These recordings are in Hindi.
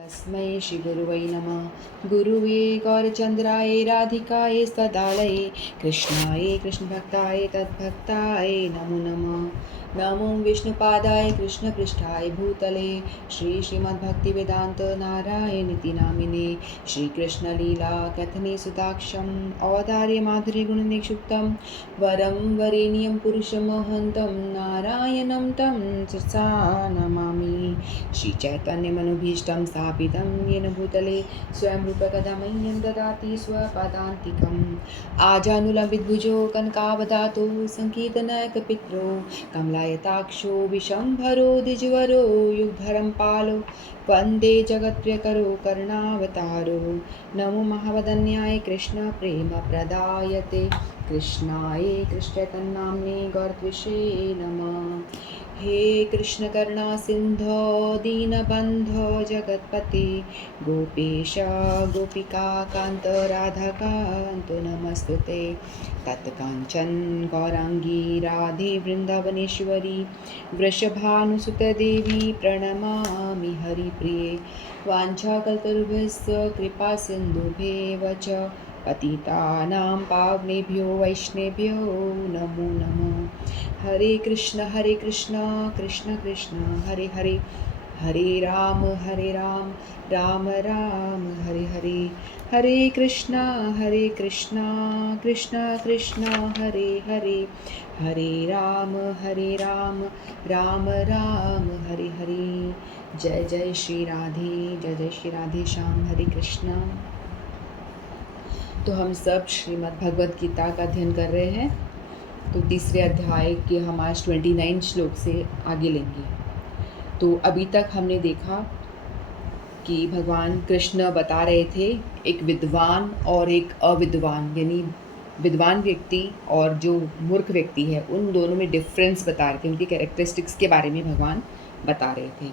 तस्मै श्रीगुरुवै नमः। गुरुवे गौरचन्द्राय राधिकाय सदालये कृष्णाय कृष्णभक्ताय तद्भक्ताय नमो नमः। नमो विष्णुपादाय कृष्णपृष्ठाय भूतले श्रीमद्भक्तिवेदान्त नारायणीति नामिने श्रीकृष्णलीला कथने सुताक्षं अवतार्यमाधुर्यगुणनिक्षुप्तं वरं वरेण्यं पुरुषमहन्तं नारायणं तं शिरसा नमामि। श्रीचैतन्यमनुभीष्टं स्थापितं येन भूतले स्वयं रूपकदा मह्यं ददाति स्वपदान्तिकम्। आजानुलम्बितभुजो कनकावदातो सङ्कीर्तनैकपित्रो कमलायताक्षो विशम्भरो द्विजवरो युगधरं पालो वन्दे जगत्प्रियकरो करुणावतारो। नमो महावदन्याय कृष्णप्रेमप्रदायते कृष्णाय कृष्णचैतन्यनाम्ने गौरत्विषे नमः। हे कृष्ण करुणा सिंधो दीनबन्धो जगत्पते गोपेश गोपिका कान्त राधाकान्त नमस्तुते। तत्काञ्चन गौरांगी राधे वृन्दावनेश्वरी वृषभानुसुते देवी प्रणमामि हरिप्रिये। वाञ्छाकल्पतरुभ्यश्च कृपा सिन्धुभ्येव च पतितानां पावनेभ्यो वैष्णवेभ्यो नमो नमः। हरे कृष्ण कृष्ण कृष्ण हरे हरे हरे राम राम राम हरे हरे। हरे कृष्ण कृष्ण कृष्ण हरे हरे हरे राम राम राम हरे हरे। जय जय श्री राधे श्याम हरे कृष्ण। तो हम सब श्रीमद् भगवद गीता का अध्ययन कर रहे हैं। तो तीसरे अध्याय के हम आज 29 श्लोक से आगे लेंगे। तो अभी तक हमने देखा कि भगवान कृष्ण बता रहे थे एक विद्वान और एक अविद्वान, यानी विद्वान व्यक्ति और जो मूर्ख व्यक्ति है उन दोनों में डिफरेंस बता रहे थे, उनकी कैरेक्टरिस्टिक्स के बारे में भगवान बता रहे थे।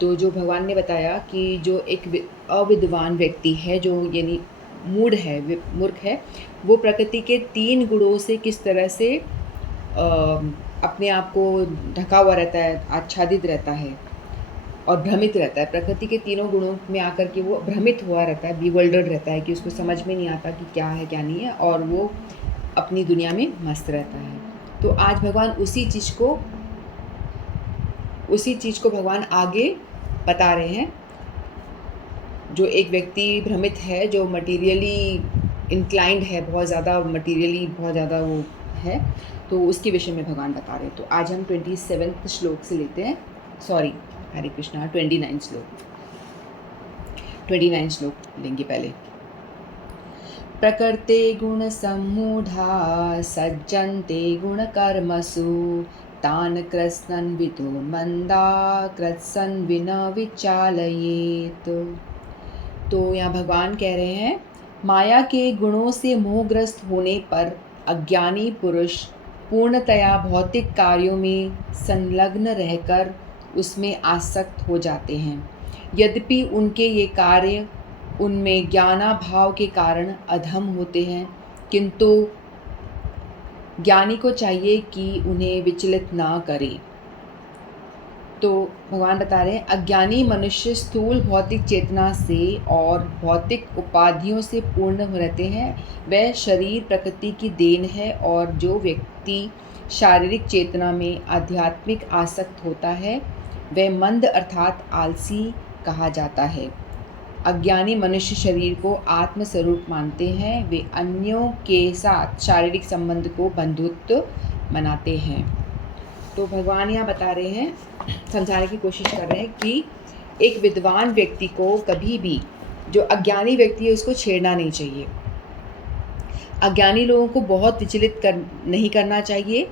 तो जो भगवान ने बताया कि जो एक अविद्वान व्यक्ति है, जो यानी मूढ़ है, मूर्ख है, वो प्रकृति के 3 गुणों से किस तरह से अपने आप को ढका हुआ रहता है, आच्छादित रहता है और भ्रमित रहता है। प्रकृति के 3 गुणों में आकर के वो भ्रमित हुआ रहता है, बिवल्डर्ड रहता है कि उसको समझ में नहीं आता कि क्या है क्या नहीं है, और वो अपनी दुनिया में मस्त रहता है। तो आज भगवान उसी चीज़ को भगवान आगे बता रहे हैं। जो एक व्यक्ति भ्रमित है, जो मटीरियली इंक्लाइंड है, बहुत ज़्यादा मटीरियली बहुत ज़्यादा वो है, तो उसके विषय में भगवान बता रहे हैं। तो आज हम 27वें श्लोक से लेते हैं, हरे कृष्णा 29 श्लोक लेंगे पहले। प्रकृते गुण सम्मूढ़ा सज्जन्ते गुण कर्मसु तान कृत्स्नं विदो मंदा कृत्स्नं विना विचालयेत। तो यहाँ भगवान कह रहे हैं, माया के गुणों से मोहग्रस्त होने पर अज्ञानी पुरुष पूर्णतया भौतिक कार्यों में संलग्न रहकर उसमें आसक्त हो जाते हैं। यद्यपि उनके ये कार्य उनमें ज्ञानाभाव के कारण अधम होते हैं, किंतु ज्ञानी को चाहिए कि उन्हें विचलित ना करे। तो भगवान बता रहे हैं, अज्ञानी मनुष्य स्थूल भौतिक चेतना से और भौतिक उपाधियों से पूर्ण रहते हैं। वह शरीर प्रकृति की देन है, और जो व्यक्ति शारीरिक चेतना में आध्यात्मिक आसक्त होता है वह मंद अर्थात आलसी कहा जाता है। अज्ञानी मनुष्य शरीर को आत्मस्वरूप मानते हैं। वे अन्यों के साथ शारीरिक संबंध को बंधुत्व मनाते हैं। तो भगवान यहाँ बता रहे हैं, समझाने की कोशिश कर रहे हैं कि एक विद्वान व्यक्ति को कभी भी जो अज्ञानी व्यक्ति है उसको छेड़ना नहीं चाहिए। अज्ञानी लोगों को बहुत विचलित नहीं करना चाहिए,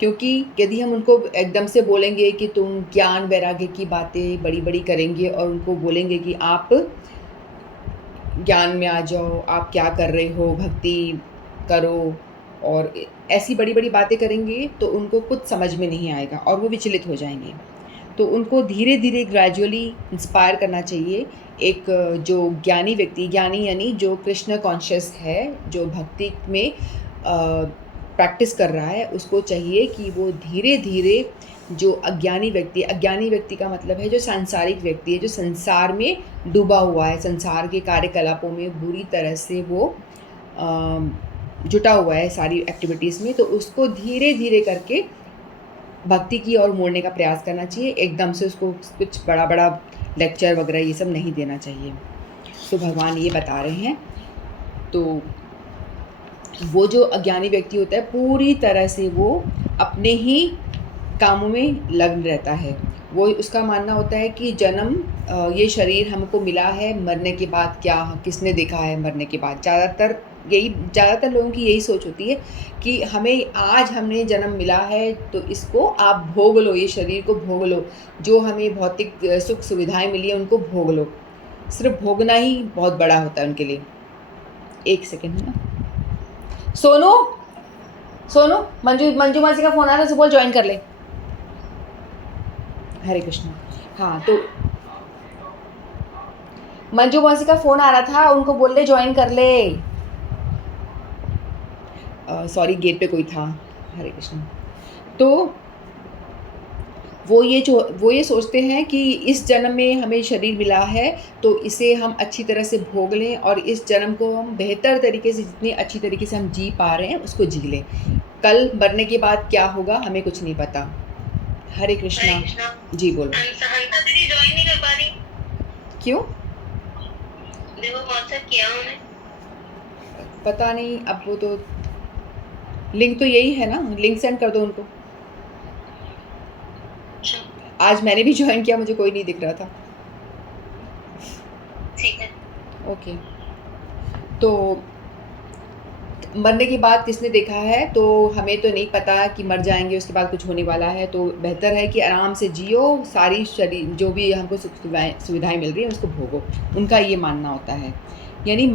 क्योंकि यदि हम उनको एकदम से बोलेंगे कि तुम ज्ञान वैराग्य की बातें बड़ी बड़ी करेंगे और उनको बोलेंगे कि आप ज्ञान में आ जाओ, आप क्या कर रहे हो, भक्ति करो, और ऐसी बड़ी बड़ी बातें करेंगे, तो उनको कुछ समझ में नहीं आएगा और वो विचलित हो जाएंगे। तो उनको धीरे धीरे ग्रेजुअली इंस्पायर करना चाहिए। एक जो ज्ञानी व्यक्ति, ज्ञानी यानी जो कृष्ण कॉन्शियस है, जो भक्ति में प्रैक्टिस कर रहा है, उसको चाहिए कि वो धीरे धीरे जो अज्ञानी व्यक्ति का मतलब है जो सांसारिक व्यक्ति है, जो संसार में डूबा हुआ है, संसार के कार्यकलापों में बुरी तरह से वो जुटा हुआ है सारी एक्टिविटीज़ में, तो उसको धीरे धीरे करके भक्ति की ओर मोड़ने का प्रयास करना चाहिए। एकदम से उसको कुछ बड़ा बड़ा लेक्चर वगैरह ये सब नहीं देना चाहिए। तो भगवान ये बता रहे हैं। तो वो जो अज्ञानी व्यक्ति होता है पूरी तरह से वो अपने ही कामों में लग्न रहता है। वो उसका मानना होता है कि ये शरीर हमको मिला है, मरने के बाद क्या किसने देखा है मरने के बाद। ज़्यादातर लोगों की यही सोच होती है कि हमने जन्म मिला है तो इसको आप भोग लो, ये शरीर को भोग लो, जो हमें भौतिक सुख सुविधाएं मिली है उनको भोग लो। सिर्फ भोगना ही बहुत बड़ा होता है उनके लिए। एक सेकेंड है ना। सोनू मंजू मासी का फ़ोन आ रहा है, बोल ज्वाइन कर ले। हरे कृष्ण। हाँ, तो मंजू मासी का फ़ोन आ रहा था, उनको बोल ले ज्वाइन कर ले। सॉरी, गेट पे कोई था। हरे कृष्ण। तो वो ये सोचते हैं कि इस जन्म में हमें शरीर मिला है तो इसे हम अच्छी तरह से भोग लें और इस जन्म को हम बेहतर तरीके से, जितनी अच्छी तरीके से हम जी पा रहे हैं उसको जी लें। कल मरने के बाद क्या होगा हमें कुछ नहीं पता। हरे कृष्णा। जी बोलो। सहायता दीदी ज्वाइन नहीं कर पा रही। क्यों? देखो व्हाट्सएप किया उन्होंने। पता नहीं, अब वो तो लिंक तो यही है ना, लिंक सेंड कर दो उनको। आज मैंने भी ज्वाइन किया, मुझे कोई नहीं दिख रहा था। ठीक है। ओके। तो मरने के बाद किसने देखा है, तो हमें तो नहीं पता कि मर जाएंगे उसके बाद कुछ होने वाला है। तो बेहतर है कि आराम से जियो, सारी शरीर जो भी हमको सुविधाएं मिल रही हैं उसको भोगो। उनका ये मानना होता है। यानी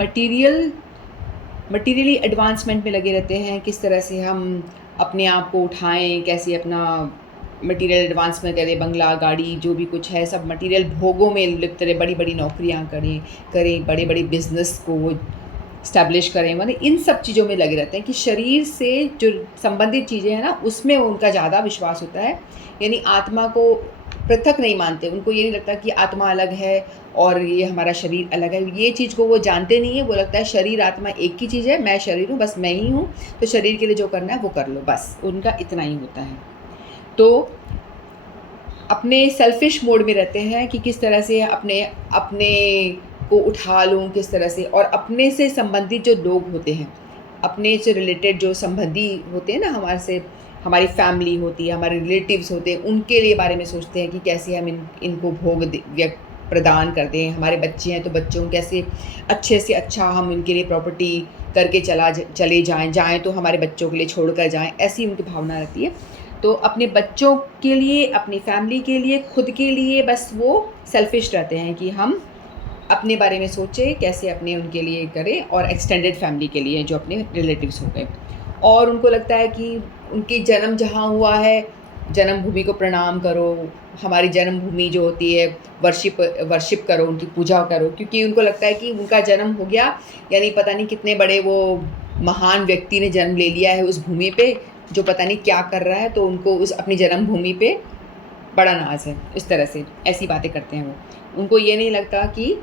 मटीरियली एडवांसमेंट में लगे रहते हैं, किस तरह से हम अपने आप को उठाएं, कैसे अपना मटीरियल एडवांसमेंट करें, बंगला गाड़ी जो भी कुछ है सब मटीरियल भोगों में लिप्त रहे, बड़ी बड़ी नौकरियां करें, बड़े बड़े बिजनेस को स्टैब्लिश करें, माने इन सब चीज़ों में लगे रहते हैं कि शरीर से जो संबंधित चीज़ें हैं ना उसमें उनका ज़्यादा विश्वास होता है। यानी आत्मा को पृथक नहीं मानते, उनको ये नहीं लगता कि आत्मा अलग है और ये हमारा शरीर अलग है। ये चीज़ को वो जानते नहीं है। वो लगता है शरीर आत्मा एक ही चीज़ है, मैं शरीर हूँ, बस मैं ही हूँ, तो शरीर के लिए जो करना है वो कर लो, बस उनका इतना ही होता है। तो अपने सेल्फिश मोड में रहते हैं कि किस तरह से अपने को उठा लूँ, किस तरह से, और अपने से संबंधित जो लोग होते हैं, अपने से रिलेटेड जो संबंधी होते हैं ना, हमारी फैमिली होती है, हमारे रिलेटिव्स होते हैं, उनके लिए बारे में सोचते हैं कि कैसे हम इनको भोग प्रदान कर दें। हमारे बच्चे हैं तो बच्चों को कैसे अच्छे से अच्छा हम इनके लिए प्रॉपर्टी करके चले जाएँ तो हमारे बच्चों के लिए छोड़ कर जाएँ, ऐसी उनकी भावना रहती है। तो अपने बच्चों के लिए, अपनी फैमिली के लिए, खुद के लिए बस वो सेल्फिश रहते हैं कि हम अपने बारे में सोचें, कैसे अपने उनके लिए करें, और एक्सटेंडेड फैमिली के लिए जो अपने रिलेटिव्स हो गए। और उनको लगता है कि उनकी जन्म जहाँ हुआ है, जन्मभूमि को प्रणाम करो, हमारी जन्मभूमि जो होती है वर्शिप करो, उनकी पूजा करो, क्योंकि उनको लगता है कि उनका जन्म हो गया, यानी पता नहीं कितने बड़े वो महान व्यक्ति ने जन्म ले लिया है उस भूमि पे, जो पता नहीं क्या कर रहा है, तो उनको उस अपनी जन्मभूमि पे बड़ा नाज है। इस तरह से ऐसी बातें करते हैं वो। उनको ये नहीं लगता कि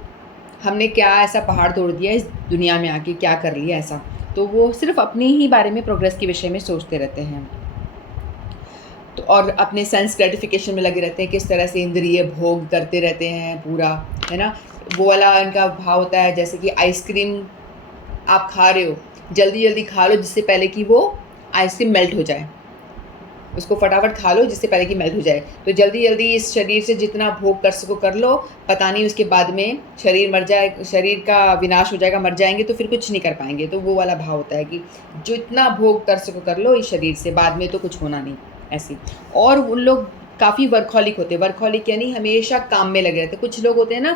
हमने क्या ऐसा पहाड़ तोड़ दिया इस दुनिया में आके, क्या कर लिया ऐसा। तो वो सिर्फ अपने ही बारे में, प्रोग्रेस के विषय में सोचते रहते हैं। तो और अपने सेंस ग्रेटिफिकेशन में लगे रहते हैं, किस तरह से इंद्रिय भोग करते रहते हैं पूरा, है ना। वो वाला इनका भाव होता है जैसे कि आइसक्रीम आप खा रहे हो, जल्दी जल्दी खा लो जिससे पहले कि वो आइसक्रीम मेल्ट हो जाए, उसको फटाफट खा लो जिससे पहले कि मेल्ट हो जाए। तो जल्दी जल्दी इस शरीर से जितना भोग कर सको कर लो, पता नहीं उसके बाद में शरीर का विनाश हो जाएगा, मर जाएंगे तो फिर कुछ नहीं कर पाएंगे। तो वो वाला भाव होता है कि जो इतना भोग कर सको कर लो इस शरीर से, बाद में तो कुछ होना नहीं, ऐसी। और उन लोग काफ़ी वर्कहॉलिक होते हैं। वर्कहॉलिक यानी हमेशा काम में लगे रहते हैं। कुछ लोग होते हैं ना,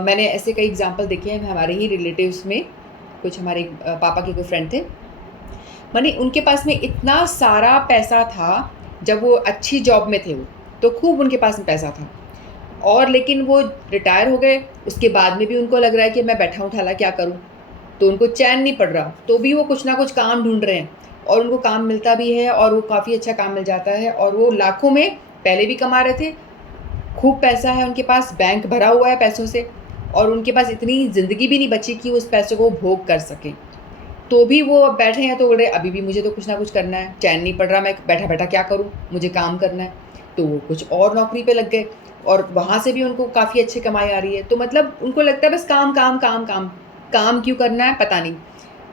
मैंने ऐसे कई एग्जाम्पल देखे हैं हमारे ही रिलेटिव्स में। कुछ हमारे पापा के कोई फ्रेंड थे, माने उनके पास में इतना सारा पैसा था, जब वो अच्छी जॉब में थे वो, तो खूब उनके पास में पैसा था, और लेकिन वो रिटायर हो गए, उसके बाद में भी उनको लग रहा है कि मैं बैठा उठाला क्या करूं, तो उनको चैन नहीं पड़ रहा, तो भी वो कुछ ना कुछ काम ढूंढ रहे हैं। और उनको काम मिलता भी है और वो काफ़ी अच्छा काम मिल जाता है और वो लाखों में पहले भी कमा रहे थे, खूब पैसा है उनके पास, बैंक भरा हुआ है पैसों से और उनके पास इतनी ज़िंदगी भी नहीं बची कि उस पैसों को भोग कर सकें। तो भी वो अब बैठे हैं तो बोल रहे अभी भी मुझे तो कुछ ना कुछ करना है, चैन नहीं पड़ रहा, मैं बैठा-बैठा क्या करूँ? मुझे काम करना है। तो वो कुछ और नौकरी पे लग गए और वहाँ से भी उनको काफ़ी अच्छी कमाई आ रही है। तो मतलब उनको लगता है बस काम, काम, काम, काम। काम क्यों करना है पता नहीं।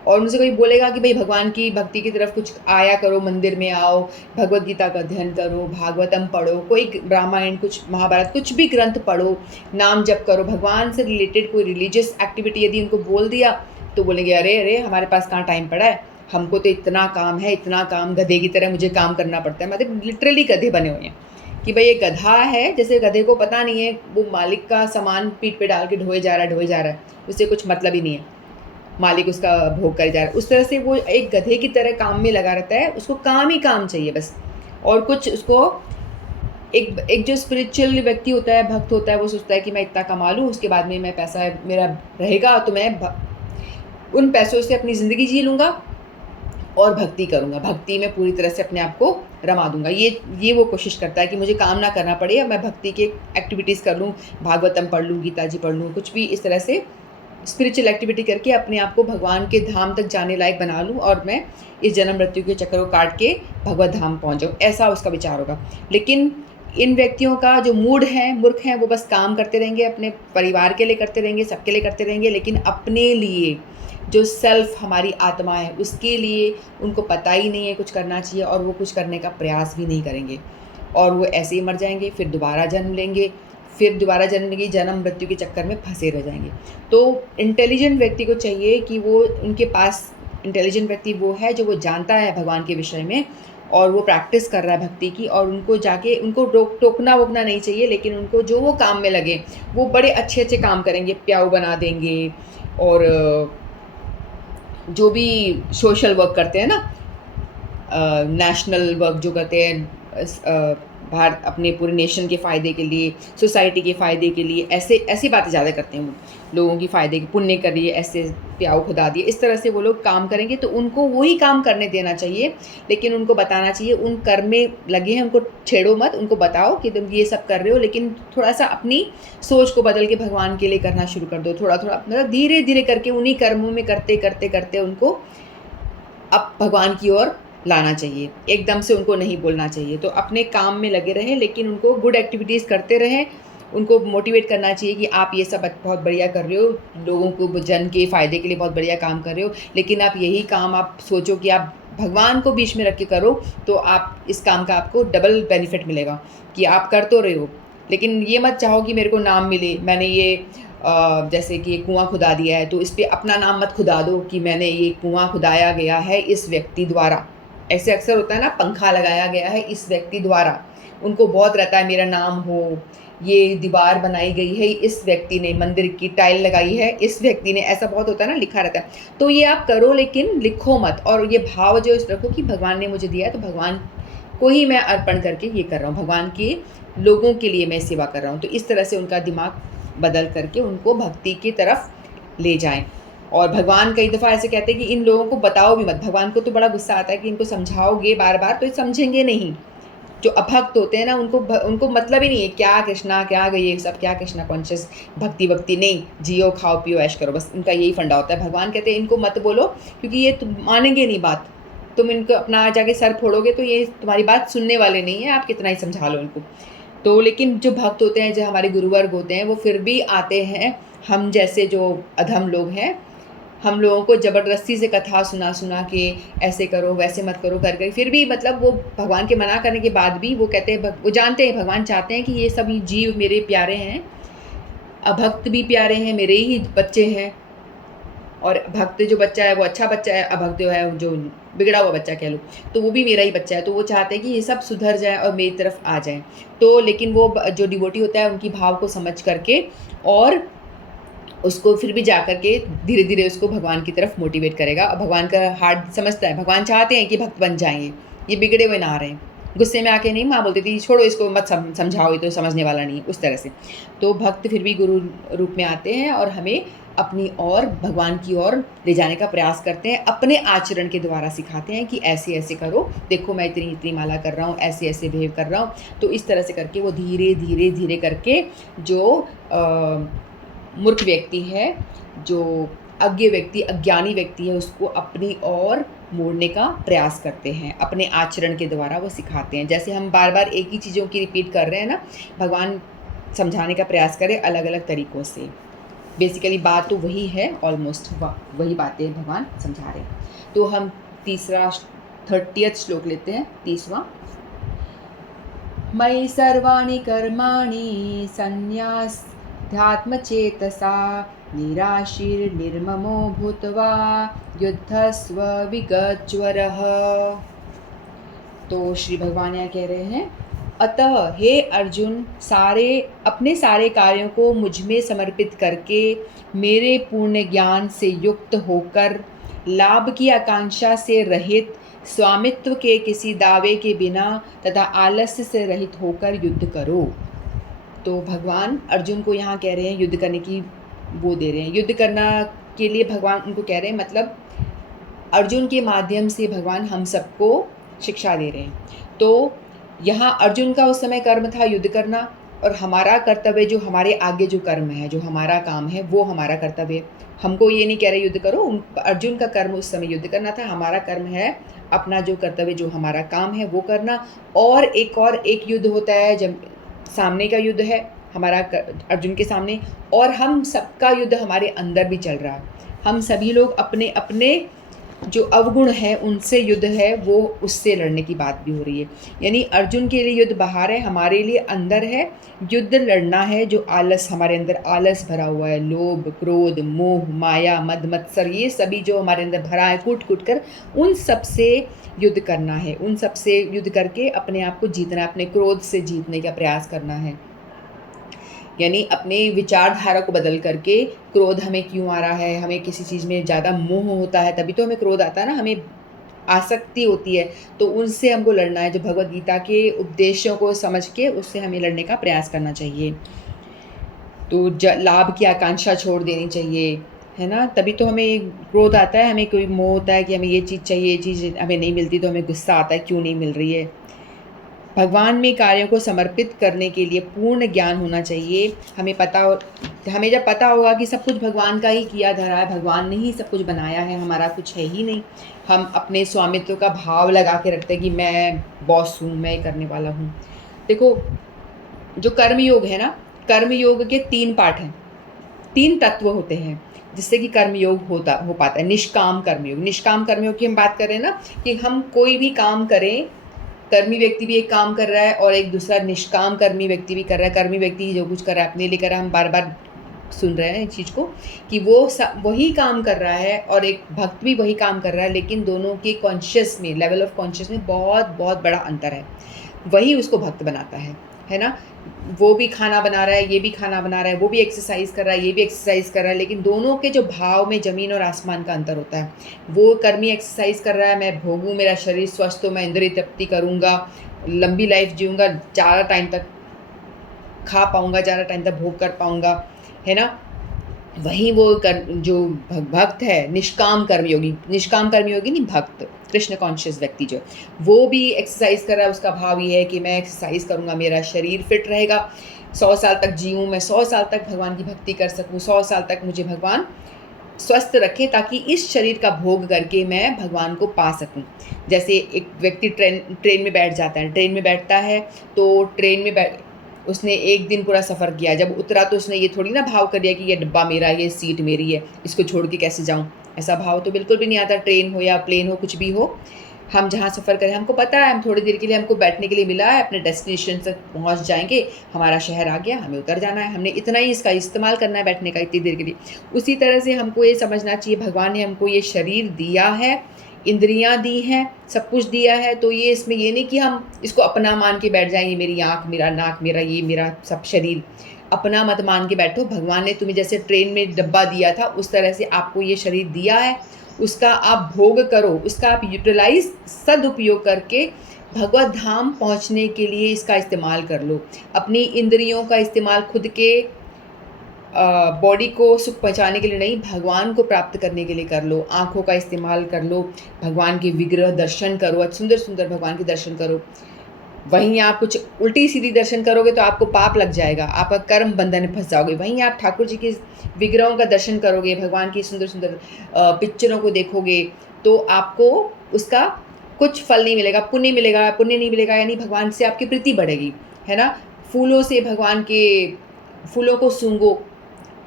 और उनसे कोई बोलेगा कि भई भगवान की भक्ति की तरफ कुछ आया करो, मंदिर में आओ, भगवद गीता का अध्ययन करो, भागवतम पढ़ो, कोई रामायण, कुछ महाभारत, कुछ भी ग्रंथ पढ़ो, नाम जप करो, भगवान से रिलेटेड कोई रिलीजियस एक्टिविटी यदि उनको बोल दिया, तो बोलेंगे अरे! अरे! हमारे पास कहाँ टाइम पड़ा है, हमको तो इतना काम है, इतना काम, गधे की तरह मुझे काम करना पड़ता है। मतलब लिटरली गधे बने हुए हैं कि भई ये गधा है, जैसे गधे को पता नहीं है, वो मालिक का सामान पीठ पे डाल के ढोए जा रहा है, ढोए जा रहा है, उसे कुछ मतलब ही नहीं है। मालिक उसका भोग करे जा रहा है। उस तरह से वो एक गधे की तरह काम में लगा रहता है, उसको काम ही काम चाहिए बस। और कुछ उसको एक जो स्पिरिचुअल व्यक्ति होता है, भक्त होता है, वो सोचता है कि मैं इतना कमा लूँ, उसके बाद में मैं पैसा मेरा रहेगा तो मैं उन पैसों से अपनी ज़िंदगी जी लूँगा और भक्ति करूँगा। भक्ति में पूरी तरह से अपने आप को रमा दूँगा। ये वो कोशिश करता है कि मुझे काम ना करना पड़े या मैं भक्ति की एक्टिविटीज़ कर लूँ, भागवतम पढ़ लूँ, गीता जी पढ़ लूँ, कुछ भी इस तरह से स्पिरिचुअल एक्टिविटी करके अपने आप को भगवान के धाम तक जाने लायक बना लूँ और मैं इस जन्म मृत्यु के चक्कर को काट के भगवत धाम पहुँच जाऊँ, ऐसा उसका विचार होगा। लेकिन इन व्यक्तियों का जो मूड है, मूर्ख हैं, वो बस काम करते रहेंगे, अपने परिवार के लिए करते रहेंगे, सबके लिए करते रहेंगे, लेकिन अपने लिए जो सेल्फ हमारी आत्मा है, उसके लिए उनको पता ही नहीं है कुछ करना चाहिए और वो कुछ करने का प्रयास भी नहीं करेंगे। और वो ऐसे ही मर जाएँगे, फिर दोबारा जन्म लेंगे, फिर दोबारा जन्म लेंगे, जन्म मृत्यु के चक्कर में फँसे रह जाएँगे। तो इंटेलिजेंट व्यक्ति को चाहिए कि वो उनके पास इंटेलिजेंट व्यक्ति वो है जो वो जानता है भगवान के विषय में और वो प्रैक्टिस कर रहा है भक्ति की और उनको जाके उनको टोकना-वोकना नहीं चाहिए, लेकिन उनको जो वो काम में लगे, वो बड़े अच्छे-अच्छे काम करेंगे, प्याऊ बना देंगे और जो भी सोशल वर्क करते हैं ना, नेशनल वर्क जो करते हैं भारत अपने पूरे नेशन के फ़ायदे के लिए, सोसाइटी के फ़ायदे के लिए, ऐसी बातें ज़्यादा करते हैं वो। लोगों की फ़ायदे की पुण्य करिए, ऐसे प्याऊ खुदा दिए, इस तरह से वो लोग काम करेंगे तो उनको वही काम करने देना चाहिए, लेकिन उनको बताना चाहिए उन कर्म में लगे हैं, उनको छेड़ो मत, उनको बताओ कि तुम ये सब कर रहे हो, लेकिन थोड़ा-सा अपनी सोच को बदल के भगवान के लिए करना शुरू कर दो। थोड़ा-थोड़ा मतलब धीरे-धीरे करके उन्हीं कर्मों में करते उनको अब भगवान की ओर लाना चाहिए, एकदम से उनको नहीं बोलना चाहिए। तो अपने काम में लगे रहें, लेकिन उनको गुड एक्टिविटीज़ करते रहें, उनको मोटिवेट करना चाहिए कि आप ये सब बहुत बढ़िया कर रहे हो, लोगों को जन के फ़ायदे के लिए बहुत बढ़िया काम कर रहे हो, लेकिन आप यही काम आप सोचो कि आप भगवान को बीच में रख के करो, तो आप इस काम का आपको डबल बेनिफिट मिलेगा कि आप कर तो रहे हो, लेकिन ये मत चाहो कि मेरे को नाम मिले, मैंने ये जैसे कि कुआँ खुदा दिया है, तो इस पे अपना नाम मत खुदा दो कि मैंने ये कुआँ खुदाया गया है इस व्यक्ति द्वारा। ऐसे अक्सर होता है ना, पंखा लगाया गया है इस व्यक्ति द्वारा। उनको बहुत रहता है मेरा नाम हो, ये दीवार बनाई गई है इस व्यक्ति ने, मंदिर की टाइल लगाई है इस व्यक्ति ने, ऐसा बहुत होता है ना, लिखा रहता है। तो ये आप करो लेकिन लिखो मत और ये भाव जो रखो कि भगवान ने मुझे दिया है तो भगवान को ही मैं अर्पण करके ये कर रहा हूँ, भगवान के लोगों के लिए मैं सेवा कर रहा हूँ। तो इस तरह से उनका दिमाग बदल करके उनको भक्ति की तरफ ले जाएँ। और भगवान कई दफ़ा ऐसे कहते हैं कि इन लोगों को बताओ भी मत। भगवान को तो बड़ा गुस्सा आता है कि इनको समझाओगे बार-बार तो ये समझेंगे नहीं। जो अभक्त होते हैं ना, उनको मतलब ही नहीं है क्या कृष्णा, क्या ये सब, क्या कृष्णा कॉन्शियस, भक्ति-वक्ति नहीं, जियो, खाओ, पियो, ऐश करो, बस इनका यही फंडा होता है। भगवान कहते हैं इनको मत बोलो क्योंकि ये मानेंगे नहीं बात। तुम इनको अपना जाके सर फोड़ोगे तो ये तुम्हारी बात सुनने वाले नहीं हैं, आप कितना ही समझा लो इनको। तो लेकिन जो भक्त होते हैं, जो हमारे गुरुवर्ग होते हैं, वो फिर भी आते हैं, हम जैसे जो अधम लोग हैं, हम लोगों को ज़बरदस्ती से कथा सुना के ऐसे करो, वैसे मत करो कर फिर भी मतलब वो भगवान के मना करने के बाद भी वो कहते हैं, वो जानते हैं, भगवान चाहते हैं कि ये सभी जीव मेरे प्यारे हैं, अभक्त भी प्यारे हैं, मेरे ही बच्चे हैं और भक्त जो बच्चा है वो अच्छा बच्चा है, अभक्त जो है जो बिगड़ा हुआ बच्चा कह लो, तो वो भी मेरा ही बच्चा है। तो वो चाहते हैं कि ये सब सुधर जाए और मेरी तरफ आ जाएँ। तो लेकिन वो जो डिवोटी होता है उनकी भाव को समझ करके और उसको फिर भी जा कर के धीरे-धीरे उसको भगवान की तरफ मोटिवेट करेगा और भगवान का हार्ट समझता है, भगवान चाहते हैं कि भक्त बन जाएँ ये बिगड़े हुए ना रहें। गुस्से में आके नहीं, माँ बोलती थी छोड़ो इसको मत समझाओ, ये तो समझने वाला नहीं, उस तरह से। तो भक्त फिर भी गुरु रूप में आते हैं और हमें अपनी ओर, भगवान की ओर ले जाने का प्रयास करते हैं, अपने आचरण के द्वारा सिखाते हैं कि ऐसे ऐसे करो, देखो मैं इतनी इतनी माला कर रहा हूँ, ऐसे ऐसे बिहेव कर रहा हूँ। तो इस तरह से करके वो धीरे धीरे धीरे करके जो मूर्ख व्यक्ति है, जो अज्ञ व्यक्ति, अज्ञानी व्यक्ति है, उसको अपनी ओर मोड़ने का प्रयास करते हैं, अपने आचरण के द्वारा वो सिखाते हैं। जैसे हम बार बार एक ही चीज़ों की रिपीट कर रहे हैं ना, भगवान समझाने का प्रयास करें अलग अलग तरीक़ों से। बेसिकली बात तो वही है, ऑलमोस्ट वही बातें भगवान समझा रहे हैं। तो हम तीसरा 30th श्लोक लेते हैं, 30वां। मयि सर्वाणि कर्माणि संन्यास्यात्मचेतसा निराशीर्निर्ममो भूत्वा युद्धस्व विगज्वरः। तो श्री भगवान यहाँ कह रहे हैं, अतः हे अर्जुन, अपने सारे कार्यों को मुझ में समर्पित करके मेरे पूर्ण ज्ञान से युक्त होकर, लाभ की आकांक्षा से रहित, स्वामित्व के किसी दावे के बिना तथा आलस्य से रहित होकर युद्ध करो। तो भगवान अर्जुन को यहाँ कह रहे हैं युद्ध करने की वो दे रहे हैं, युद्ध करना के लिए भगवान उनको कह रहे हैं, मतलब अर्जुन के माध्यम से भगवान हम सबको शिक्षा दे रहे हैं। तो यहाँ अर्जुन का उस समय कर्म था युद्ध करना, और हमारा कर्तव्य जो हमारे आगे जो कर्म है, जो हमारा काम है, वो हमारा कर्तव्य। हमको ये नहीं कह रहे युद्ध करो, अर्जुन का कर्म उस समय युद्ध करना था, हमारा कर्म है अपना जो कर्तव्य, जो हमारा काम है वो करना। और एक युद्ध होता है जब सामने का युद्ध है हमारा अर्जुन के सामने, और हम सबका युद्ध हमारे अंदर भी चल रहा है। हम सभी लोग अपने अपने जो अवगुण है उनसे युद्ध है, वो उससे लड़ने की बात भी हो रही है। यानी अर्जुन के लिए युद्ध बाहर है, हमारे लिए अंदर है, युद्ध लड़ना है। जो आलस, हमारे अंदर आलस भरा हुआ है, लोभ, क्रोध, मोह, माया, मद मत्सर, ये सभी जो हमारे अंदर भरा है कूट कूट कर, उन सब से युद्ध करना है। उन सब से युद्ध करके अपने आप को जीतना है, अपने क्रोध से जीतने का प्रयास करना है। यानी अपने विचारधारा को बदल करके, क्रोध हमें क्यों आ रहा है, हमें किसी चीज़ में ज़्यादा मोह होता है तभी तो हमें क्रोध आता है ना, हमें आसक्ति होती है, तो उनसे हमको लड़ना है। जो भगवद गीता के उपदेशों को समझ के उससे हमें लड़ने का प्रयास करना चाहिए। तो लाभ की आकांक्षा छोड़ देनी चाहिए, है ना, तभी तो हमें क्रोध आता है। हमें कोई मोह होता है कि हमें ये चीज़ चाहिए, ये चीज़ हमें नहीं मिलती तो हमें गुस्सा आता है, क्यों नहीं मिल रही है। भगवान में कार्यों को समर्पित करने के लिए पूर्ण ज्ञान होना चाहिए। हमें जब पता होगा कि सब कुछ भगवान का ही किया धरा है, भगवान ने ही सब कुछ बनाया है, हमारा कुछ है ही नहीं, हम अपने स्वामित्व का भाव लगा के रखते हैं कि मैं बॉस हूँ, मैं करने वाला हूँ। देखो, जो कर्मयोग है ना, कर्मयोग के 3 पार्ट हैं, 3 तत्व होते हैं जिससे कि कर्मयोग हो पाता है। निष्काम कर्मयोग की हम बात कर रहे हैं ना, कि हम कोई भी काम करें, कर्मी व्यक्ति भी एक काम कर रहा है और एक दूसरा निष्काम कर्मी व्यक्ति भी कर रहा है। कर्मी व्यक्ति जो कुछ कर रहा है अपने लिए कर रहा है, हम बार बार सुन रहे हैं इस चीज़ को कि वो वही काम कर रहा है, और एक भक्त भी वही काम कर रहा है, लेकिन दोनों के कॉन्शियस में, लेवल ऑफ कॉन्शियस में बहुत बहुत बड़ा अंतर है। वही उसको भक्त बनाता है ना। वो भी खाना बना रहा है, ये भी खाना बना रहा है, वो भी एक्सरसाइज कर रहा है, ये भी एक्सरसाइज कर रहा है, लेकिन दोनों के जो भाव में ज़मीन और आसमान का अंतर होता है। वो कर्मी एक्सरसाइज कर रहा है, मैं भोगूँ, मेरा शरीर स्वस्थ हो, मैं इंद्रिय तृप्ति करूँगा, लंबी लाइफ जीऊँगा, ज़्यादा टाइम तक खा पाऊँगा, ज़्यादा टाइम तक भोग कर पाऊँगा, है ना। वहीं वो जो भक्त है, निष्काम कर्मयोगी नहीं, भक्त, कृष्ण कॉन्शियस व्यक्ति जो, वो भी एक्सरसाइज कर रहा है। उसका भाव ये है कि मैं एक्सरसाइज करूँगा, मेरा शरीर फिट रहेगा, 100 साल तक जीऊँ, मैं 100 साल तक भगवान की भक्ति कर सकूँ, 100 साल तक मुझे भगवान स्वस्थ रखें, ताकि इस शरीर का भोग करके मैं भगवान को पा सकूं। जैसे एक व्यक्ति ट्रेन में बैठ जाता है, ट्रेन में बैठता है तो ट्रेन में उसने एक दिन पूरा सफ़र किया, जब उतरा तो उसने ये थोड़ी ना भाव कर दिया कि ये डब्बा मेरा, ये सीट मेरी है, इसको छोड़ के कैसे जाऊं। ऐसा भाव तो बिल्कुल भी नहीं आता। ट्रेन हो या प्लेन हो, कुछ भी हो, हम जहाँ सफ़र करें, हमको पता है हम थोड़ी देर के लिए, हमको बैठने के लिए मिला है, अपने डेस्टिनेशन तक पहुँच जाएंगे, हमारा शहर आ गया, हमें उतर जाना है, हमने इतना ही इसका इस्तेमाल करना है बैठने का, इतनी देर के लिए। उसी तरह से हमको ये समझना चाहिए, भगवान ने हमको ये शरीर दिया है, इंद्रियां दी हैं, सब कुछ दिया है, तो ये इसमें ये नहीं कि हम इसको अपना मान के बैठ जाएं, ये मेरी आँख, मेरा नाक, मेरा ये, मेरा सब शरीर। अपना मत मान के बैठो। भगवान ने तुम्हें जैसे ट्रेन में डब्बा दिया था, उस तरह से आपको ये शरीर दिया है, उसका आप भोग करो, उसका आप यूटिलाइज, सदुपयोग करके भगवत धाम पहुँचने के लिए इसका इस्तेमाल कर लो। अपनी इंद्रियों का इस्तेमाल खुद के बॉडी को सुख पहुँचाने के लिए नहीं, भगवान को प्राप्त करने के लिए कर लो। आँखों का इस्तेमाल कर लो, भगवान के विग्रह दर्शन करो, सुंदर-सुंदर भगवान के दर्शन करो। वहीं आप कुछ उल्टी-सीधी दर्शन करोगे तो आपको पाप लग जाएगा, आपका कर्म बंधन में फँस जाओगे। वहीं आप ठाकुर जी के विग्रहों का दर्शन करोगे, भगवान की सुंदर-सुंदर पिक्चरों को देखोगे, तो आपको उसका कुछ फल नहीं मिलेगा, पुण्य नहीं मिलेगा, यानी भगवान से आपकी प्रीति बढ़ेगी, है ना? फूलों से भगवान के फूलों को सूंघो,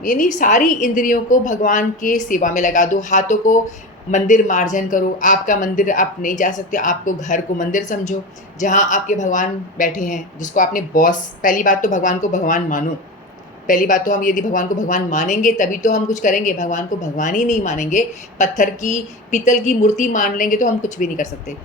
यानी सारी इंद्रियों को भगवान के सेवा में लगा दो। हाथों को मंदिर मार्जन करो। आपका मंदिर आप नहीं जा सकते, आपको घर को मंदिर समझो, जहाँ आपके भगवान बैठे हैं, जिसको आपने बॉस। पहली बात तो भगवान को भगवान मानो। पहली बात तो हम यदि भगवान को भगवान मानेंगे तभी तो हम कुछ करेंगे। भगवान को भगवान ही नहीं मानेंगे, पीतल की मूर्ति मान लेंगे तो हम कुछ भी नहीं कर सकते,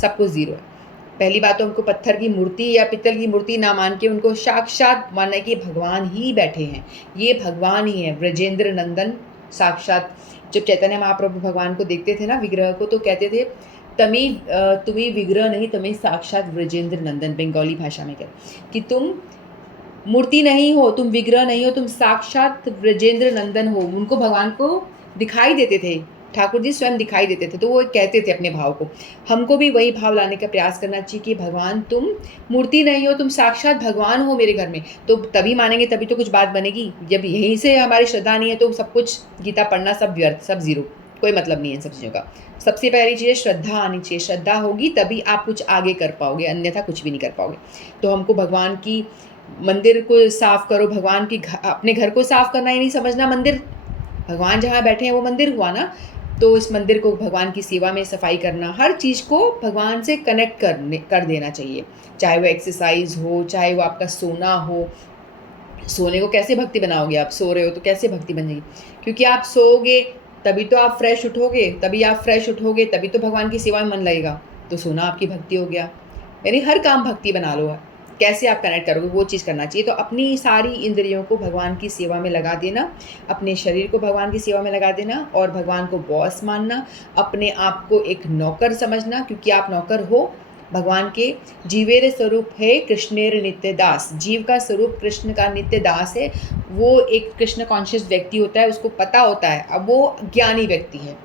सब कुछ ज़ीरो है। पहली बात तो हमको पत्थर की मूर्ति या पीतल की मूर्ति ना मान के उनको साक्षात मानना है कि भगवान ही बैठे हैं, ये भगवान ही है, ब्रजेंद्र नंदन साक्षात। जब चैतन्य महाप्रभु भगवान को देखते थे ना, विग्रह को, तो कहते थे तुम्हें विग्रह नहीं, तुम्हें साक्षात ब्रजेंद्र नंदन, बंगाली भाषा में कहते कि तुम मूर्ति नहीं हो, तुम विग्रह नहीं हो, तुम साक्षात ब्रजेंद्र नंदन हो। उनको भगवान को दिखाई देते थे, ठाकुर जी स्वयं दिखाई देते थे, तो वो कहते थे अपने भाव को। हमको भी वही भाव लाने का प्रयास करना चाहिए कि भगवान तुम मूर्ति नहीं हो, तुम साक्षात भगवान हो मेरे घर में। तो तभी मानेंगे, तभी तो कुछ बात बनेगी। जब यहीं से हमारी श्रद्धा नहीं है तो सब कुछ, गीता पढ़ना सब व्यर्थ, सब ज़ीरो, कोई मतलब नहीं है इन सब चीज़ों का। सबसे पहली चीज़ है श्रद्धा आनी चाहिए। श्रद्धा होगी तभी आप कुछ आगे कर पाओगे, अन्यथा कुछ भी नहीं कर पाओगे। तो हमको भगवान की मंदिर को साफ़ करो, भगवान की अपने घर को साफ़ करना ही नहीं समझना मंदिर। भगवान जहाँ बैठे हैं वो मंदिर हुआ ना, तो इस मंदिर को भगवान की सेवा में सफाई करना, हर चीज़ को भगवान से कनेक्ट कर देना चाहिए। चाहे वो एक्सरसाइज हो, चाहे वो आपका सोना हो। सोने को कैसे भक्ति बनाओगे? आप सो रहे हो तो कैसे भक्ति बनेगी? क्योंकि आप सोओगे तभी तो आप फ्रेश उठोगे, तभी तो भगवान की सेवा में मन लगेगा, तो सोना आपकी भक्ति हो गया। यानी हर काम भक्ति बना लो। कैसे आप कनेक्ट करोगे, वो चीज़ करना चाहिए। तो अपनी सारी इंद्रियों को भगवान की सेवा में लगा देना, अपने शरीर को भगवान की सेवा में लगा देना, और भगवान को बॉस मानना, अपने आप को एक नौकर समझना, क्योंकि आप नौकर हो भगवान के। जीवेर स्वरूप है कृष्णेर नित्य दास। जीव का स्वरूप कृष्ण का नित्य दास है। वो एक कृष्ण कॉन्शियस व्यक्ति होता है, उसको पता होता है। अब वो ज्ञानी व्यक्ति है,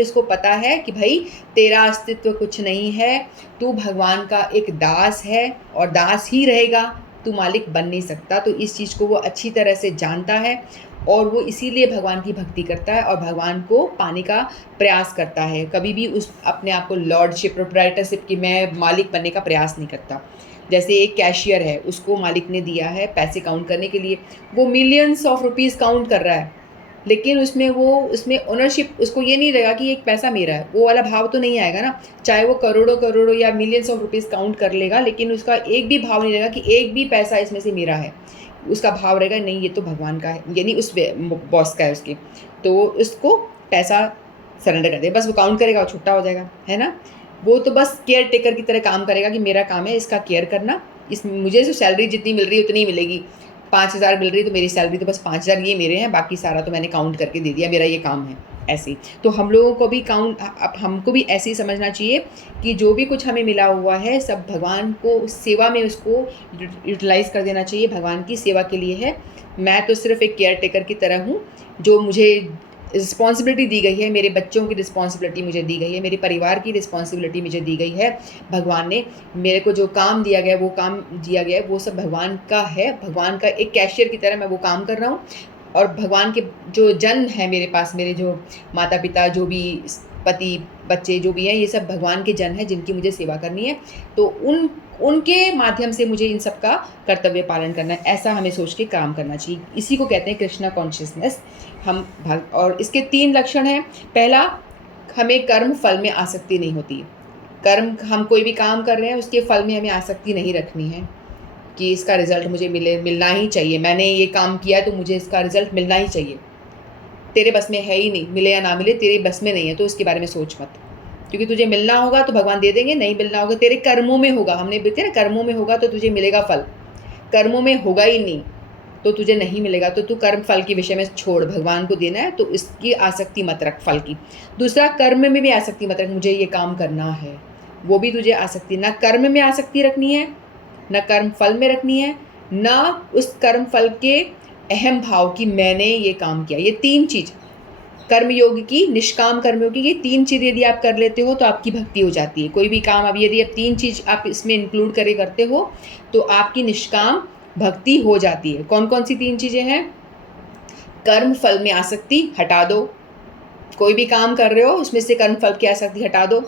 उसको पता है कि भाई तेरा अस्तित्व कुछ नहीं है, तू भगवान का एक दास है और दास ही रहेगा, तू मालिक बन नहीं सकता। तो इस चीज़ को वो अच्छी तरह से जानता है, और वो इसीलिए भगवान की भक्ति करता है और भगवान को पाने का प्रयास करता है। कभी भी उस अपने आप को लॉर्डशिप, प्रोप्राइटरशिप की मैं मालिक बनने का प्रयास नहीं करता। जैसे एक कैशियर है, उसको मालिक ने दिया है पैसे काउंट करने के लिए, वो मिलियंस ऑफ रुपीज़ काउंट कर रहा है, लेकिन उसमें ओनरशिप, उसको ये नहीं रहेगा कि एक पैसा मेरा है, वो वाला भाव तो नहीं आएगा ना। चाहे वो करोड़ों या मिलियंस ऑफ रुपीज़ काउंट कर लेगा, लेकिन उसका एक भी भाव नहीं रहेगा कि एक भी पैसा इसमें से मेरा है। उसका भाव रहेगा नहीं, ये तो भगवान का है, यानी उस बॉस का है उसके, तो उसको पैसा सरेंडर कर दे, बस वो काउंट करेगा और छुट्टा हो जाएगा, है ना। वो तो बस केयर टेकर की तरह काम करेगा कि मेरा काम है इसका केयर करना, मुझे जो सैलरी जितनी मिल रही है उतनी ही मिलेगी। 5,000 मिल रही है तो मेरी सैलरी तो बस 5,000 ये मेरे हैं, बाकी सारा तो मैंने काउंट करके दे दिया, मेरा ये काम है। ऐसे ही तो हम लोगों को भी हमको भी ऐसे ही समझना चाहिए कि जो भी कुछ हमें मिला हुआ है सब भगवान को सेवा में उसको यूटिलाइज़ कर देना चाहिए, भगवान की सेवा के लिए है। मैं तो सिर्फ एक केयर टेकर की तरह हूँ, जो मुझे रिस्पॉन्सिबिलिटी दी गई है, मेरे बच्चों की रिस्पॉन्सिबिलिटी मुझे दी गई है, मेरे परिवार की रिस्पॉन्सिबिलिटी मुझे दी गई है। भगवान ने मेरे को जो काम दिया गया है, वो काम दिया गया है, वो सब भगवान का है। भगवान का एक कैशियर की तरह मैं वो काम कर रहा हूँ, और भगवान के जो जन है मेरे पास, मेरे जो माता पिता, जो भी पति बच्चे जो भी हैं, ये सब भगवान के जन हैं जिनकी मुझे सेवा करनी है। तो उनके माध्यम से मुझे इन सब का कर्तव्य पालन करना है, ऐसा हमें सोच के काम करना चाहिए। इसी को कहते हैं कृष्णा कॉन्शियसनेस। और इसके 3 लक्षण हैं। पहला, हमें कर्म फल में आसक्ति नहीं होती। हम कोई भी काम कर रहे हैं, उसके फल में हमें आसक्ति नहीं रखनी है कि इसका रिजल्ट मुझे मिलना ही चाहिए, मैंने ये काम किया तो मुझे इसका रिजल्ट मिलना ही चाहिए। तेरे बस में है ही नहीं, मिले या ना मिले तेरे बस में नहीं है, तो उसके बारे में सोच मत। क्योंकि तुझे मिलना होगा तो भगवान दे देंगे, नहीं मिलना होगा तेरे कर्मों में होगा। हमने बोलते हैं ना, कर्मों में होगा तो तुझे मिलेगा फल, कर्मों में होगा ही नहीं तो तुझे नहीं मिलेगा। तो तू कर्म फल के विषय में छोड़, भगवान को देना है तो इसकी आसक्ति मत रख फल की। दूसरा, कर्म में भी आसक्ति मत रख, मुझे ये काम करना है, वो भी तुझे आसक्ति, ना कर्म में आसक्ति रखनी है, ना कर्म फल में रखनी है, ना उस कर्म फल के अहम भाव की मैंने ये काम किया। ये 3 चीज़ कर्मयोग की, निष्काम कर्मयोग की, ये 3 चीज़ यदि आप कर लेते हो तो आपकी भक्ति हो जाती है। कोई भी काम अब यदि आप 3 चीज़ आप इसमें इंक्लूड करे करते हो तो आपकी निष्काम भक्ति हो जाती है। कौन कौन सी 3 चीज़ें हैं? कर्म फल में आसक्ति हटा दो, कोई भी काम कर रहे हो उसमें से कर्म फल की आसक्ति हटा दो।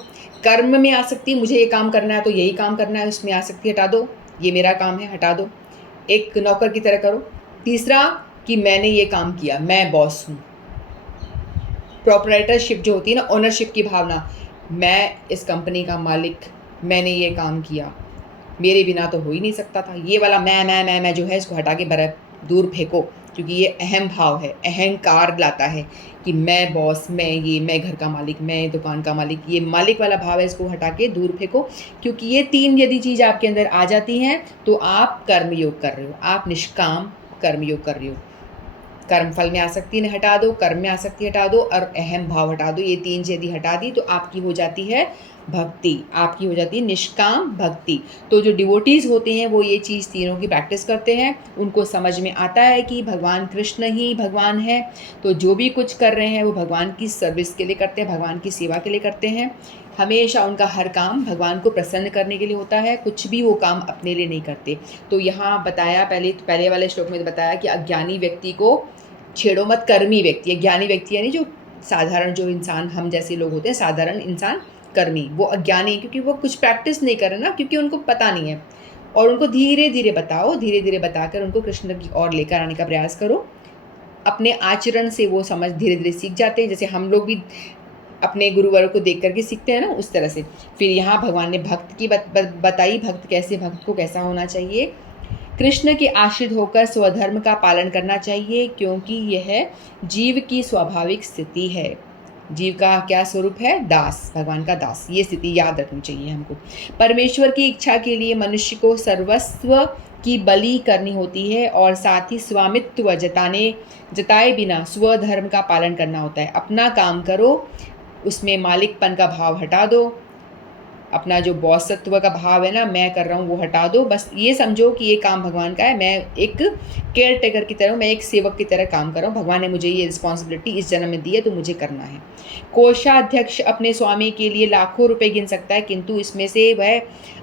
कर्म में आसक्ति, मुझे ये काम करना है तो यही काम करना है, उसमें आसक्ति हटा दो, ये मेरा काम है, हटा दो, एक नौकर की तरह करो। तीसरा कि मैंने ये काम किया, मैं बॉस हूँ, प्रोप्राइटरशिप जो होती है ना, ओनरशिप की भावना, मैं इस कंपनी का मालिक, मैंने ये काम किया, मेरे बिना तो हो ही नहीं सकता था। ये वाला मैं जो है इसको हटा के दूर फेंको, क्योंकि ये अहम भाव है, अहंकार लाता है कि मैं बॉस, मैं ये, मैं घर का मालिक, मैं दुकान का मालिक, ये मालिक वाला भाव है, इसको हटा के दूर फेंको। क्योंकि ये 3 यदि चीज़ आपके अंदर आ जाती हैं तो आप कर्मयोग कर रहे हो, आप निष्काम कर्मयोग कर रहे हो। कर्म फल में आसक्ति ने हटा दो, कर्म में आसक्ति हटा दो और अहम भाव हटा दो। ये 3 चीज़ यदि हटा दी तो आपकी हो जाती है भक्ति, आपकी हो जाती है निष्काम भक्ति। तो जो डिवोटीज़ होते हैं वो ये चीज़ तीनों की प्रैक्टिस करते हैं, उनको समझ में आता है कि भगवान कृष्ण ही भगवान है, तो जो भी कुछ कर रहे हैं वो भगवान की सर्विस के लिए करते हैं, भगवान की सेवा के लिए करते हैं। हमेशा उनका हर काम भगवान को प्रसन्न करने के लिए होता है, कुछ भी वो काम अपने लिए नहीं करते। तो यहाँ बताया, पहले वाले श्लोक में बताया कि अज्ञानी व्यक्ति को छेड़ो मत, कर्मी व्यक्ति, ज्ञानी व्यक्ति यानी जो साधारण, जो इंसान हम जैसे लोग होते हैं, साधारण इंसान कर्मी, वो अज्ञानी, क्योंकि वो कुछ प्रैक्टिस नहीं कर रहे ना, क्योंकि उनको पता नहीं है। और उनको धीरे धीरे बताओ, धीरे धीरे बताकर उनको कृष्ण की ओर लेकर आने का प्रयास करो। अपने आचरण से वो समझ धीरे धीरे सीख जाते हैं, जैसे हम लोग भी अपने गुरुवरों को देख करके सीखते हैं ना, उस तरह से। फिर यहाँ भगवान ने भक्त की बताई, भक्त को कैसा होना चाहिए। कृष्ण के आश्रित होकर स्वधर्म का पालन करना चाहिए, क्योंकि यह जीव की स्वाभाविक स्थिति है। जीव का क्या स्वरूप है? दास, भगवान का दास। ये स्थिति याद रखनी चाहिए हमको। परमेश्वर की इच्छा के लिए मनुष्य को सर्वस्व की बलि करनी होती है और साथ ही स्वामित्व जताए बिना स्वधर्म का पालन करना होता है। अपना काम करो, उसमें मालिकपन का भाव हटा दो, अपना जो बॉसत्व का भाव है ना, मैं कर रहा हूँ, वो हटा दो। बस ये समझो कि ये काम भगवान का है, मैं एक केयर टेकर की तरह, मैं एक सेवक की तरह काम कर रहा हूँ। भगवान ने मुझे ये रिस्पॉन्सिबिलिटी इस जन्म में दी है तो मुझे करना है। कोषाध्यक्ष अपने स्वामी के लिए लाखों रुपए गिन सकता है, किंतु इसमें से वह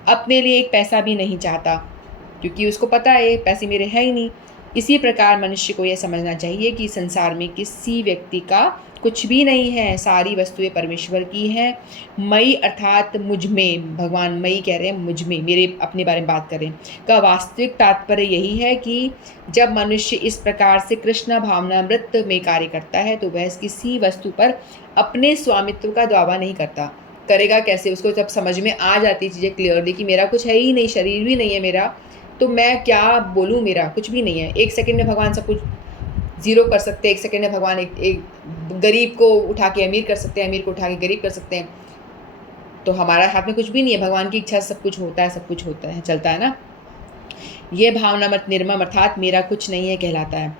अपने लिए एक पैसा भी नहीं चाहता, क्योंकि उसको पता है पैसे मेरे हैं ही नहीं। इसी प्रकार मनुष्य को यह समझना चाहिए कि संसार में किसी व्यक्ति का कुछ भी नहीं है, सारी वस्तुएं परमेश्वर की हैं। मई अर्थात मुझ में, भगवान मई कह रहे हैं, मुझ में, मेरे अपने बारे में बात करें, का वास्तविक तात्पर्य यही है कि जब मनुष्य इस प्रकार से कृष्ण भावनामृत में कार्य करता है तो वह किसी वस्तु पर अपने स्वामित्व का दावा नहीं करता। करेगा कैसे? उसको जब समझ में आ जाती चीज़ें क्लियरली कि मेरा कुछ है ही नहीं, शरीर भी नहीं है मेरा, तो मैं क्या बोलूँ, मेरा कुछ भी नहीं है। 1 सेकंड में भगवान सब कुछ ज़ीरो कर सकते हैं, 1 सेकंड में भगवान एक गरीब को उठा के अमीर कर सकते हैं, अमीर को उठा के गरीब कर सकते हैं। तो हमारा हाथ में कुछ भी नहीं है, भगवान की इच्छा से सब कुछ होता है, सब कुछ होता है, चलता है ना। ये भावना मत निर्मम अर्थात मेरा कुछ नहीं है कहलाता है।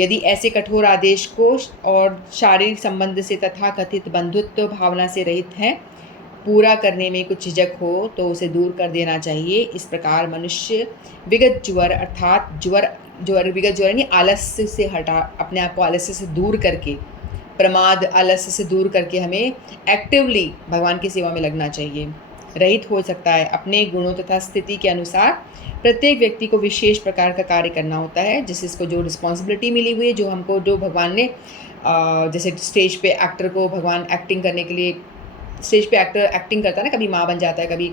यदि ऐसे कठोर आदेश को और शारीरिक संबंध से तथा कथित बंधुत्व भावना से रहित है, पूरा करने में कुछ झिझक हो तो उसे दूर कर देना चाहिए। इस प्रकार मनुष्य विगत ज्वर अर्थात विगत ज्वर यानी आलस्य से हटा, अपने आप को आलस्य से दूर करके, प्रमाद आलस्य से दूर करके हमें एक्टिवली भगवान की सेवा में लगना चाहिए। रहित हो सकता है। अपने गुणों तथा स्थिति के अनुसार प्रत्येक व्यक्ति को विशेष प्रकार का कार्य करना होता है, जिससे इसको जो रिस्पॉन्सिबिलिटी मिली हुई है, जो हमको, जो भगवान ने जैसे स्टेज पे एक्टर को भगवान एक्टिंग करने के लिए, स्टेज पे एक्टर एक्टिंग करता है ना, कभी माँ बन जाता है, कभी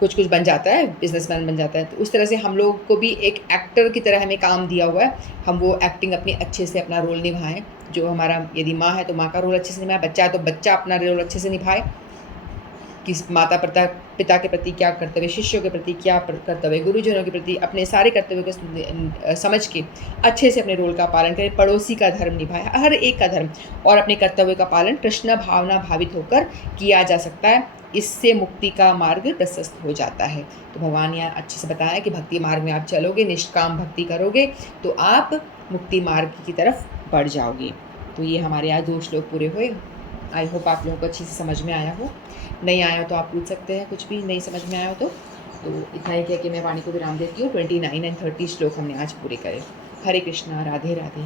कुछ बन जाता है, बिजनेसमैन बन जाता है। तो उस तरह से हम लोग को भी एक एक्टर की तरह हमें काम दिया हुआ है, हम वो एक्टिंग अपनी अच्छे से अपना रोल निभाएं। जो हमारा, यदि माँ है तो माँ का रोल अच्छे से निभाए, बच्चा है तो बच्चा अपना रोल अच्छे से निभाए, कि माता पिता के प्रति क्या कर्तव्य, शिष्यों के प्रति क्या कर्तव्य, गुरुजनों के प्रति अपने सारे कर्तव्यों को समझ के अच्छे से अपने रोल का पालन करें, पड़ोसी का धर्म निभाए, हर एक का धर्म और अपने कर्तव्य का पालन कृष्ण भावना भावित होकर किया जा सकता है। इससे मुक्ति का मार्ग प्रशस्त हो जाता है। तो भगवान यहाँ अच्छे से बताया कि भक्ति मार्ग में आप चलोगे, निष्काम भक्ति करोगे तो आप मुक्ति मार्ग की तरफ बढ़ जाओगे। तो ये हमारे आज 2 श्लोक पूरे हुए। आई होप आप लोगों को अच्छी से समझ में आया हो। नहीं आया हो तो आप पूछ सकते हैं, कुछ भी नहीं समझ में आया हो तो इतना ही कह के मैं वाणी को विराम देती हूँ। 29 एंड 30 श्लोक हमने आज पूरे करे। हरे कृष्णा, राधे राधे।